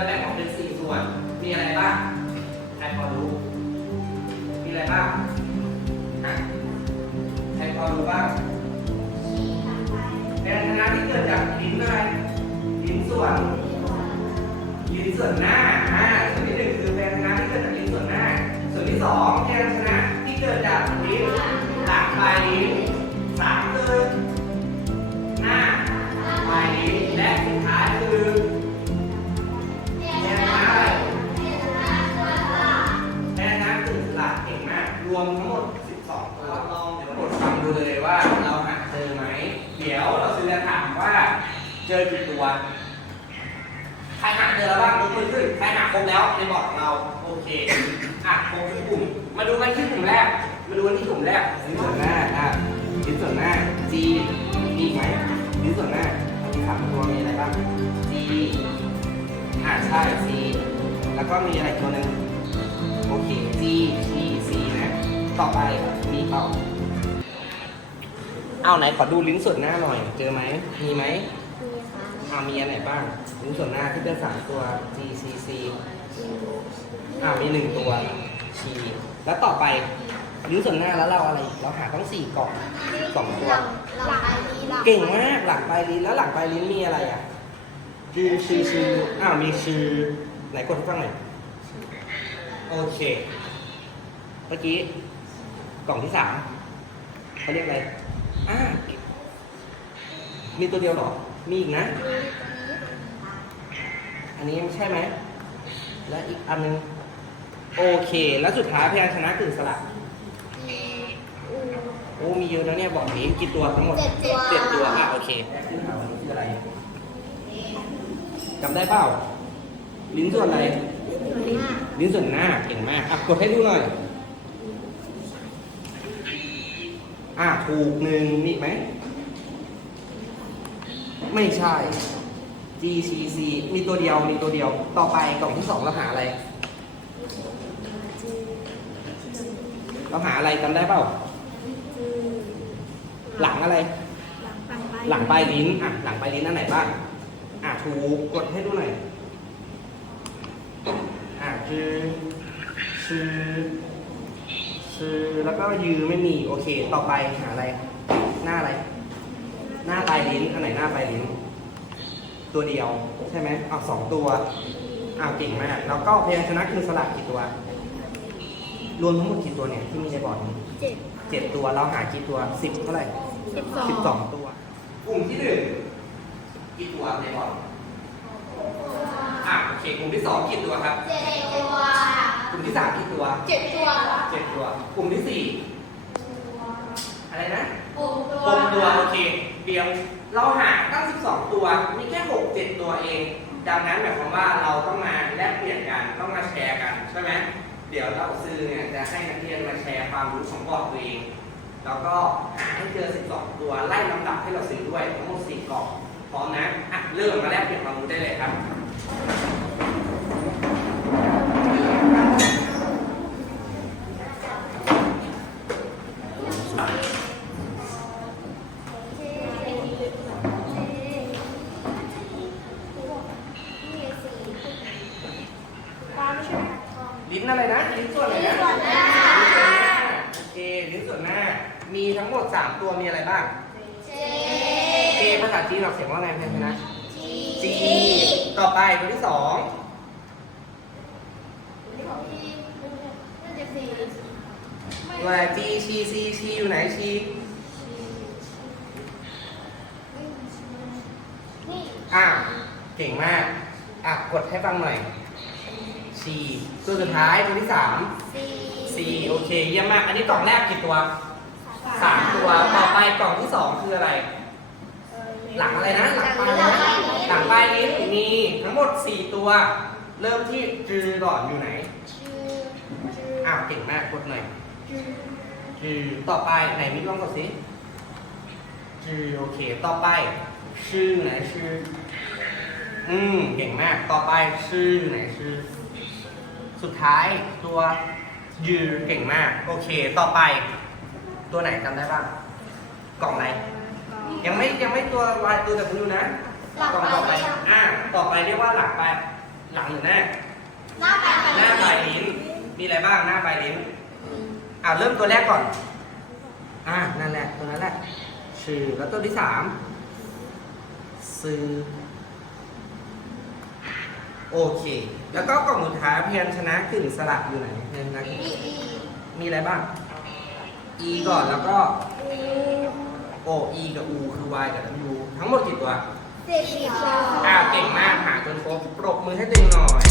จะแบ่งออกเป็น 4 ส่วน มีอะไรบ้างใครพอรู้ มีอะไรบ้างฮะใครพอรู้บ้างพยัญชนะที่เกิดจากลิ้นอะไรลิ้นส่วนลิ้นส่วนหน้าอ่าส่วนที่หนึ่งคือพยัญชนะที่เกิดจากลิ้นส่วนหน้า ส่วนที่สองพยัญชนะที่เกิดจากลิ้นหลังปลายลิ้น ด 12 ตัวลองเดี๋ยวกดฟังดูเลยว่าเราหาเจอไหม เดี๋ยวเราจะถามว่าเจอกี่ตัว ใครหาเจอแล้วบ้างยกมือขึ้น ใครหาครบแล้วในบอร์ดของเรา โอเค อะครบทุกกลุ่ม มาดูกันที่กลุ่มแรก มาดูกันที่กลุ่มแรกชิ้นส่วนหน้าอะชิ้นส่วนหน้า G มีไหมชิ้นส่วนหน้ามีสามตัวมีอะไรบ้าง G อะใช่ C แล้วก็มีอะไรตัวหนึ่งโอเค G G C นะ ต่อไปมีเปล่าเอาไหนขอดูลิ้นส่วนหน้าหน่อย เจอไหม มีไหมอ่ามีอันไหนบ้าง ลิ้นส่วนหน้าที่เป็นสามตัว G C C อ่ามีหนึ่งตัว C แล้วต่อไปลิ้นส่วนหน้าแล้วเราอะไรอีกเราหาต้องสี่กล่องสองตัว หลังอันนี้หลังเก่งมากหลังปลายลิ้นแล้วหลังปลายลิ้นมีอะไรอะจือชื่อชื่ออ้าวมีชื่อไหนกดให้ฟังหน่อยโอเค เมื่อกี้ กล่องที่สามเขาเรียกอะไรอ่ามีตัวเดียวเหรอ มีอีกนะ อันนี้ใช่ไหม และอีกอันนึง โอเค แล้วสุดท้ายพยัญชนะกึ่งสระโอ้มีเยอะนะเนี่ยบอกนี้กี่ตัวทั้งหมดเจ็ดตัวเจ็ดตัวอะโอเคขึ้นเขาอันนี้คืออะไรจำได้เปล่า ลิ้นส่วนอะไร ลิ้นส่วนหน้าเก่งมากอะกดให้ดูหน่อย อะถูกหนึ่งมีไหม ไม่ใช่ G C C มีตัวเดียว มีตัวเดียว ต่อไปกล่องที่สองเราหาอะไร เราหาอะไรจำได้เปล่า หลังอะไร หลังปลายลิ้น อะ หลังปลายลิ้นอันไหนบ้าง อะถูก กดให้ดูหน่อย อะคือคือ คือแล้วก็ยือไม่มีโอเค ต่อไปหาอะไร หน้าอะไร หน้าปลายลิ้นอันไหนหน้าปลายลิ้น ตัวเดียวใช่ไหมอ้าวสองตัวอ้าวเก่งมากแล้วก็พยัญชนะคือสลักกี่ตัว รวมทั้งหมดกี่ตัวเนี่ยที่มีในบอร์ดนี้เจ็ดเจ็ดตัวเราหากี่ตัวสิบเท่าไหร่สิบสองสิบสองตัว กลุ่มที่หนึ่งกี่ตัวในบอร์ดอะโอเคกลุ่มที่สองกี่ตัวครับเจ็ดตัว กลุ่มที่สามกี่ตัวเจ็ดตัวเจ็ดตัว กลุ่มที่สี่อะไรนะหกตัวหกตัวโอเคเดียวเราหาตั้ง12ตัว มีแค่6 7ตัวเอง ดังนั้นหมายความว่าเราต้องมาแลกเปลี่ยนกันต้องมาแชร์กันใช่ไหมเดี๋ยวเราซื้อเนี่ยจะให้นักเรียนมาแชร์ความรู้ของบอร์ดตัวเองแล้วก็หาให้เจอ 12 ตัวไล่ลำดับให้เราซื้อด้วยทั้งหมด4กล่องพร้อมนะอะเริ่มมาแลกเปลี่ยนความรู้ได้เลยครับ ลิ้น อะไรนะลิ้นส่วนไหนนะลิ้นส่วนหน้าลิ้นส่วนหน้าโอเคลิ้นส่วนหน้า มีทั้งหมด 3 ตัวมีอะไรบ้างเจ็ J ดภาษาจีนเราเขียนว่าไงเพื่อนนะจี G ต่อไปตัวที่สองน่าจะสี่ตัวอะไร G C C C อยู่ไหน C นี่อะเก่งมาก อะ กดให้ฟังหน่อย C ตัวสุดท้ายตัวที่สามสี่ C โอเคเยี่ยมมาก อันนี้กล่องแรกกี่ตัวสามตัว ต่อไปกล่องที่สองคืออะไร หลังอะไรนะ หลังปลายลิ้นหลังปลายลิ้นมีทั้งหมด4ตัว เริ่มที่จือก่อนอยู่ไหนชื่อชื่ออ้าวเก่งมากกดหน่อยชื่อจือต่อไปไหนมิกลองกดสิจือโอเค ต่อไป ชื่อไหนชื่อ อืมเก่งมาก ต่อไปชื่ออยู่ไหนชื่อ สุดท้ายตัวยือเก่งมาก โอเค ต่อไป ตัวไหนจำได้บ้าง กล่องอะไรยังไม่ยังไม่ตัววายตัวแต่คุณดูนะหลักกล่องไปต่อไปเรียงอ่าต่อไปเรียกว่าหลักไป หลังหรือหน้า หน้าไปหน้าปลายลิ้น มีอะไรบ้างหน้าปลายลิ้น อ่าเริ่มตัวแรกก่อน อ่านั่นแหละตัวนั้นแหละชื่อแล้วตัวที่สามซื้อ โอเค แล้วก็กล่องสุดท้ายพยัญชนะกึ่งสระอยู่ไหนในนั้นมีอีมีอะไรบ้าง e ก่อนแล้วก็อู o e กับ u คือ y กับ w ทั้งหมดกี่ตัว สิบสี่ตัวอ่าเก่งมากหาจนครบปรบมือให้ตัวเองหน่อย